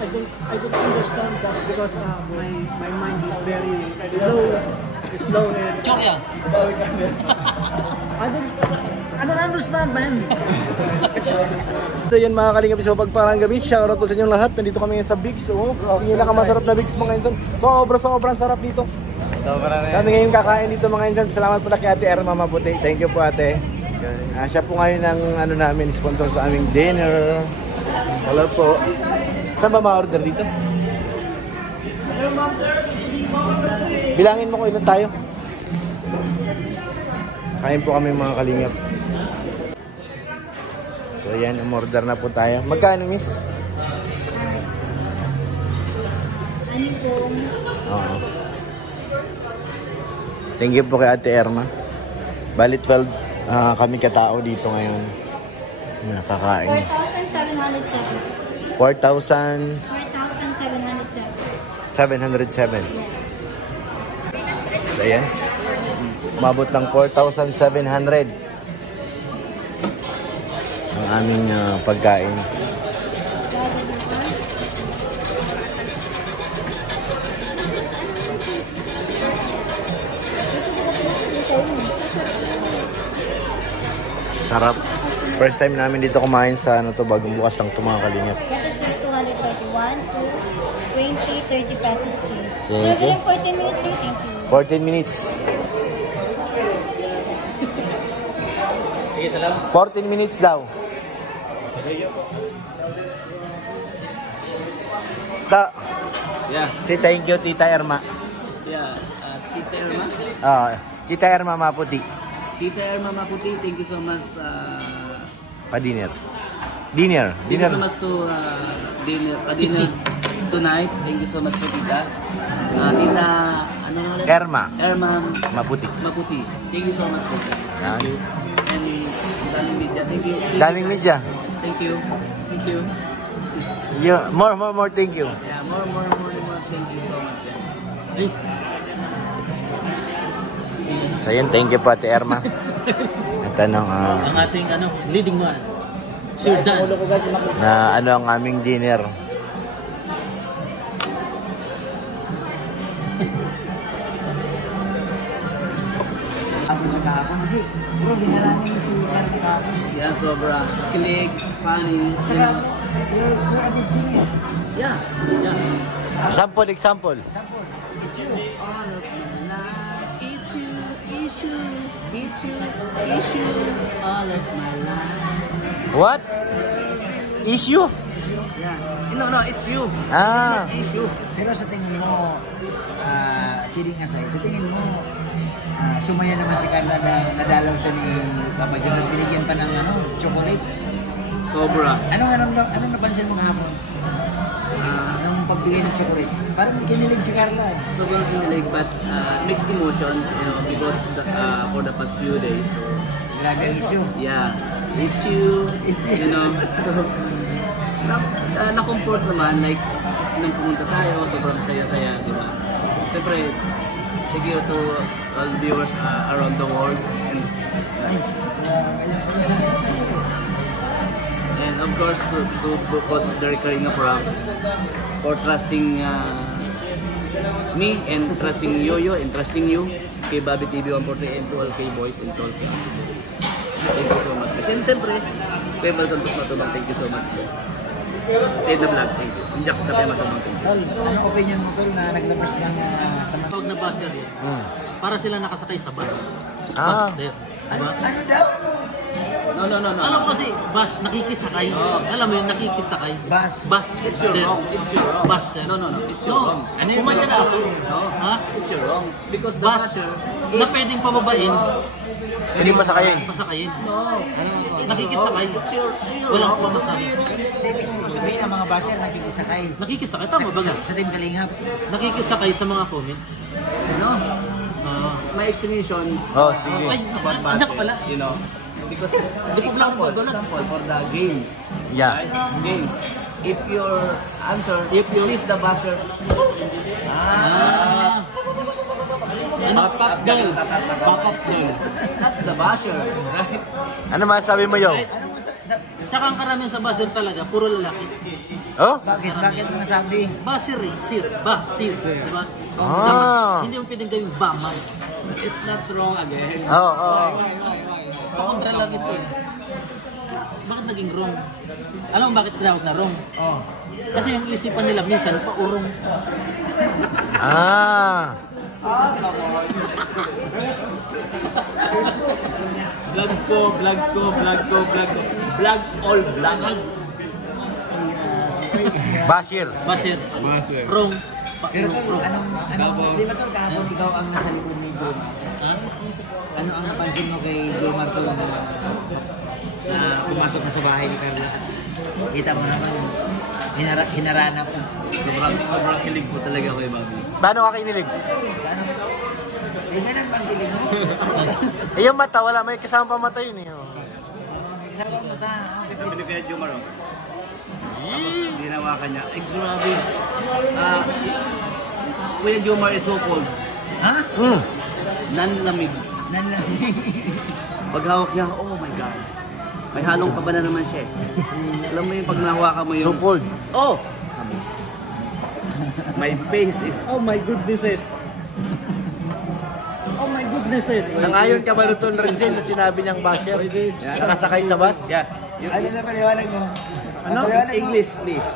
I don't understand that because my mind is very slow and Chorya. I don't understand, man. So yan mga kalingap, so pagparang gabi, shoutout po sa inyong lahat. Nandito kami sa Bigs. Oh, yung pinakamasarap na Bigs mga insan. Sobrang sarap dito. Kami ngayon kakain dito mga insan. Salamat pala kay Ate Erma Maputi. Thank you po ate. Siya po ngayon ang ano namin, sponsor sa aming dinner. Hello po. Saan ba ma-order dito? Bilangin mo kung ilan tayo. Kain po kami mga kalingap. So yan, umorder na po tayo. Magkano, miss? Ano po? Oo. Thank you po kay Ate Erma. Bali 12 kami katao dito ngayon. Nakakain. 4,707. 4,000 4,707. 707. So yan. Umabot ng 4,700 ang aming pagkain. Sarap. First time namin dito kumain sa ano to, bagong bukas lang ito mga kalingap. That is 231 to 20, 30 pesos cheese. Thank you. 14 minutes sir, thank you. 14 minutes. 14 minutes daw. Yeah. Say thank you, Tita Erma. Yeah. Tita Erma. Tita Erma Maputi. Tita Erma Maputi, thank you so much. Pa-dinner. Thank you so much to dinner tonight. Thank you so much to Tita. Tita, ano nga ulit? Erma Maputi. Thank you so much for that. Thank you. And daming media. Thank you. Daming media. Thank you. Thank you. More, thank you. Yeah, more. Thank you so much, guys. So yun, thank you po Ate Erma. At anong ang ating leading man, Sir Dan. na ano ang aming dinner. Kasi, bro, ginarami si Carl kahapon. Yeah, sobra. Kilig, funny. Tsaka, you're a good singer. Yeah. Example. Example, it's you. All of my life, it's you. All of my life. What? Issue? Yeah. No, it's you. Ah. It's you. Pero sa tingin mo, kidding aside, sa tingin mo, sumaya naman si Carla na nadalaw sa ni Papa John at binigyan pa ng chocolates. Sobra. Anong napansin mo kahapon? Nung pagbigay ng chocolates. Parang kinilig si Carla eh. Sobrang kinilig, but mixed emotion, because for the past few days, so Grabe ang issue. yeah, it's you, so na-comfort naman, like nung pumunta tayo, sobrang saya-saya, di ba? Siyempre, thank you to all viewers around the world, and of course to Boss Derek Karinga for trusting me and trusting Yoyo and trusting you, kay Bobby TV 140 and to all K-Boys and Tol. Thank you so much. And siyempre, kay Val Santos Matubang, thank you so much po. Ted na Vlogs, thank you. Hindi ako sabi Matubang. Tol, anong opinion mo Tol na naglabas ng sa mga... Tawag na buzzer yan. Para sila nakasakay sa bus. Ah. Bus there. Diba? Ano daw? No. Alam ko kasi, bus, nakikisakay. Alam mo yun, nakikisakay. Bus. Bus. It's your wrong. It's your wrong. Bus yan. No. It's your wrong. Kumanya na ako. No. Ha? It's your wrong. Because the Bus buzzer na pwedeng pababain, Hindi pasakayin. pasakayin. No. Nakikisakay. It's your Walang pamasahe. Sa ibig sabihin ang mga baser nakikisakay. Nakikisakay. Tama ba nga? Sa Team Kalingap. Nakikisakay sa mga comment. No. My explanation Oh, sige. Ay, about anak buzzer, pala. Because Di ko lang example pagbalat. for the games. Yeah. Right? Games. If your answer, if you list the buzzer, Pop-up doll. Pop-up doll. that's the buzzer, right? Ano masasabi mo, Yo? Saka ang karamihan sa basher talaga, puro lalaki. Oh? Bakit? Bakit mo nasabi? Basher eh, sir, basir, di ba? Ah. Hindi mo pwedeng gawing baman. It's not wrong again. Oo, oo. Pakontra lang ito eh. Bakit naging wrong? Alam mo bakit tinawag na wrong? Oh. Kasi yung isipan nila minsan paurong. Ah. Vlog ko. Vlog all vlog. Bashir. Basher. Wrong. Pero tol, Wrong. anong, di ba tol, kahapon ikaw ang nasa likod ni Jomar? Ha? Ano ang napansin mo kay Jomar tol na pumasok na sa bahay ni Carla? Kita mo naman, hinaranap mo. Sobrang kilig po talaga kay Bobby. Paano ka kinilig? Eh, ganun bang kilig mo? Eh, yung mata, wala. May kasama pa mata yun eh. Oh. Kasama mo ta. Sabi ni Kuya Jomar, oh. Ginawakan niya. Ay, grabe. Kuya Jomar is so cold. Ha? Nanlamig. Nanlamig. Pag hawak niya, oh my God. May halong pa ba na naman siya? Alam mo yung pag nahawakan mo So yung... cold. Oh! My face is... Oh my goodnesses. Oh my goodnesses. Sangayon ka ba Luton Renzel na sinabi niyang basher? Nakasakay sa bus? Yeah. Ano na paliwanag mo? Ano? Paliwanag mo. English, please.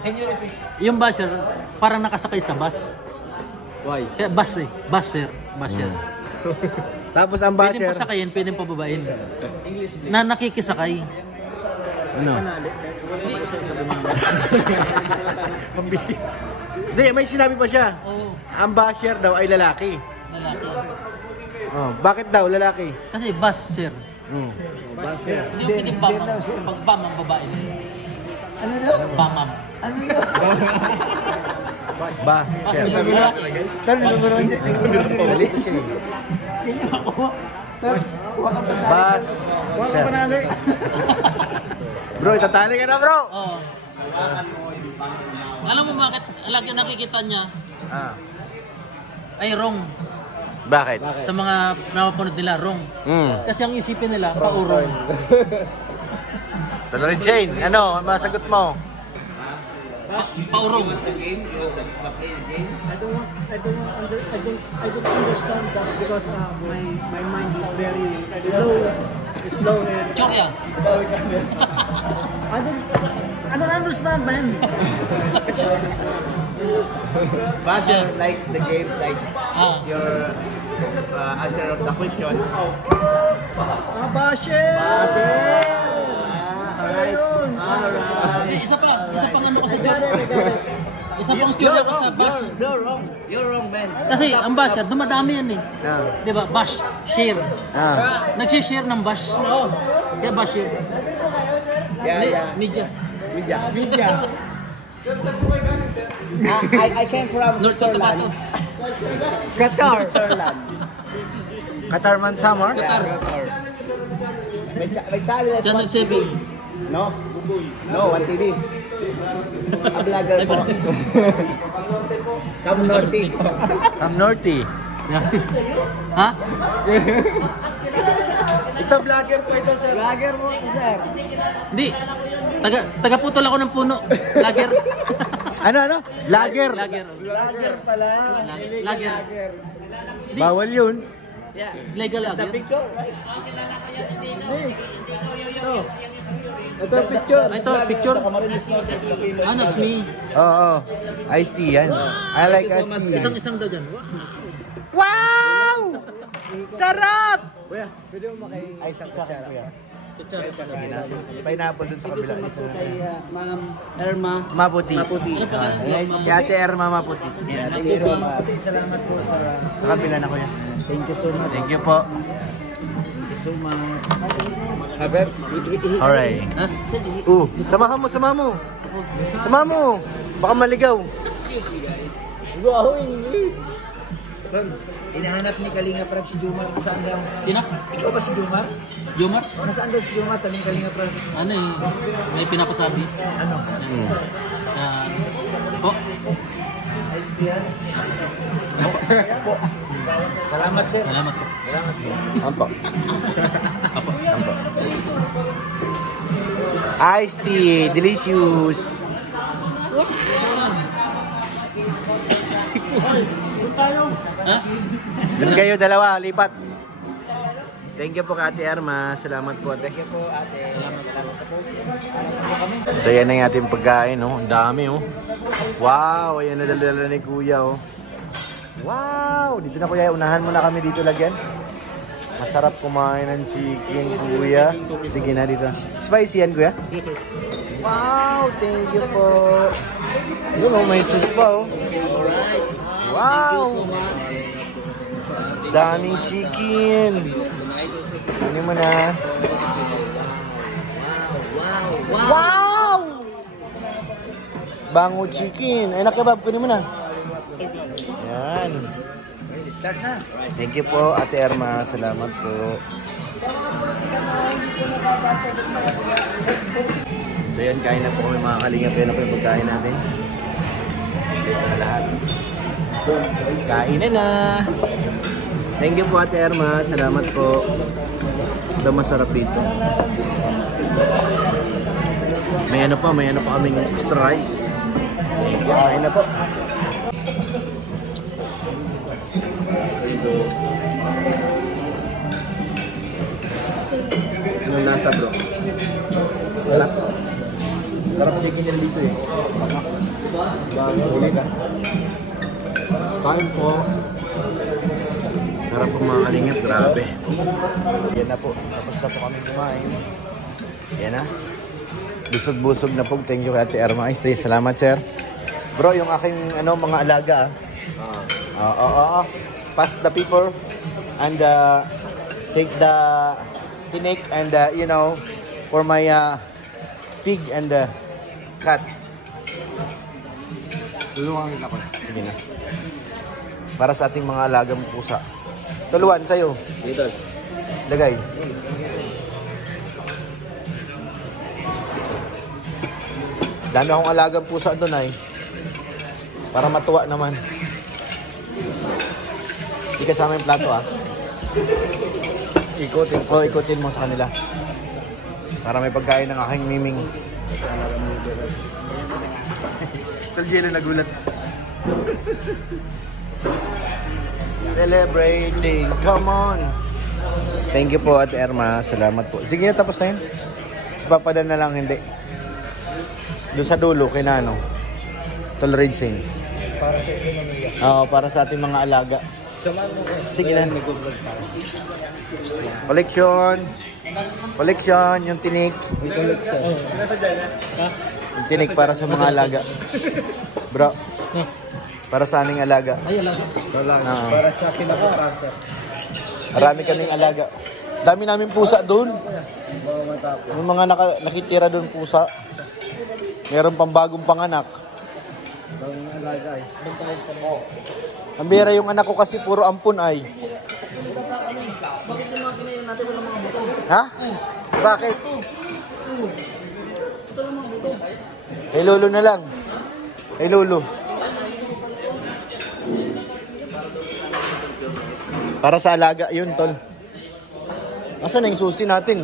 Can you repeat? Yung basher, parang nakasakay sa bus. Why? Kaya bus eh. Basher. Basher. Tapos ang Pwedeng basher. pasakayin, pwedeng pababain. Na nakikisakay. Ano? Hindi, may sinabi pa siya. Oo. Ang basher daw ay lalaki. Lalaki. Oh, bakit daw lalaki? Kasi basher. Basher. Hindi yung pwedeng bamam. Pag bamam, babae. Ano daw? Bamam. Ano daw? Basher. Lalaki. Tol, numero 1 dyan. Ganyan ako. Tol, huwag kang patay. Basher. Bro, itatali ka na bro. Oo. Alam mo bakit lagi nakikita niya Ah. ay wrong. Bakit? Sa mga napapanood nila, wrong. Kasi ang isipin nila, paurong. Tolorin Shane, ano? Ang masagot mo? Paurong. I don't understand that because my mind is very slow and Chorya. I don't understand, man. Basher, like the game, like Ah. your answer of the question. Basher! Isa pang ano kasi I got it. isa pang chorya ko sa bash. You're wrong. You're wrong, man. Kasi ang basher, dumadami yan eh. Di ba? Bash, share. Nag-share ng bash. Kaya bash share. Media. I came from North Cotabato. Qatar. Qatar man summer? Qatar. May channel. Channel 7. No? No, 1TV. A vlogger po. Come Norty. Come Norty. Ha? Ito vlogger ko ito sir. Vlogger mo, sir. Hindi. Taga-putol ako ng puno. Lager. Ano? Vlogger. Lager. Vlogger pala. Lager. Di, Bawal yun. legal lager. Ito picture. Ito, picture. Ah, that's me. Oo. Iced tea yan. I like iced tea. Isang daw dyan. Wow! Sarap! Kuya, pwede mo Ay, saksak kuya. Picture. Pineapple dun sa kabila. kay Ma'am Erma. Maputi. Maputi. Ano pa ka? Kay Ate Erma Maputi. Thank you so much. Salamat po sa... Sa kabila na kuya. Thank you so much. Thank you po. So much. Haber, Alright. Ha? Samahan mo. Samahan mo. Baka maligaw. Hinahanap ni Kalinga Prab si Jomar. Saan daw? Sino? Ikaw ba si Jomar? Jomar? O nasaan daw si Jomar? Sabi ni Kalinga Prab. Ano eh, may pinapasabi. Ano? Po. Salamat sir. Salamat po. Salamat po. Ampo. Apo. Ampo. Iced tea, delicious. Ha? Doon kayo dalawa, lipat. Thank you po Ate Erma. Salamat po ate. Thank you po, ate. Salamat sa po. So yan ang ating pagkain, oh. Ang dami, oh. Wow, ayan na dala ni Kuya, oh. Wow, dito na Kuya, unahan muna kami dito lagyan. Masarap kumain ng chicken, Kuya. Sige na dito. Spicy yan, Kuya? Yes, sir. Wow, thank you po. Yun, oh, may sauce pa, oh. Wow, daming chicken. Ano mo na? Wow! Bango chicken. Ay, nakabab ko mo na. Yan. Start na. Thank you po, Ate Erma. Salamat po. So yan, kain na po kami mga kalingap. Yan na po yung pagkain natin. Ito na lahat. Kain na na. Thank you po Ate Erma. Salamat po. Ito masarap dito. May ano pa kaming extra rice. Kain na po. Anong lasa bro? Sarap. Sarap chicken nila dito eh. Ulit. Kain po. Sarap po mga kalingap, grabe. Yan na po, tapos na po kami kumain. Yan na. Busog-busog na po. Thank you Ate Erma. Stay. Salamat sir. Bro, yung aking mga alaga pass the paper and take the tinik and for my pig and cat. Tulungan kita ko. Sige na. Para sa ating mga alagang pusa. Tuluan sa'yo. Dito. Lagay. Dami akong alagang pusa doon ay. Para matuwa naman. Hindi kasama yung plato ah. Ikutin mo sa kanila. Para may pagkain ng aking miming. Taljelo nagulat. Celebrating, come on. Thank you po Ate Erma. Salamat po. Sige na, tapos na yun. Papadan na lang, hindi. Doon sa dulo, kay Nano. Tolerancing. Para sa ekonomiya. Oo, para sa ating mga alaga. Sige na. Collection, yung tinik. Yung tinik para sa mga alaga. Bro, para sa aming alaga. Ay, alaga. Para sa pinaka-transfer. Marami kaming alaga. Dami namin pusa doon. Yung mga nakitira doon pusa. Meron pang bagong panganak. Ang bira yung anak ko kasi puro ampun ay. Ha? Bakit? Kay Lolo na lang. Kay Lolo. Para sa alaga yun, tol. Asan na yung susi natin?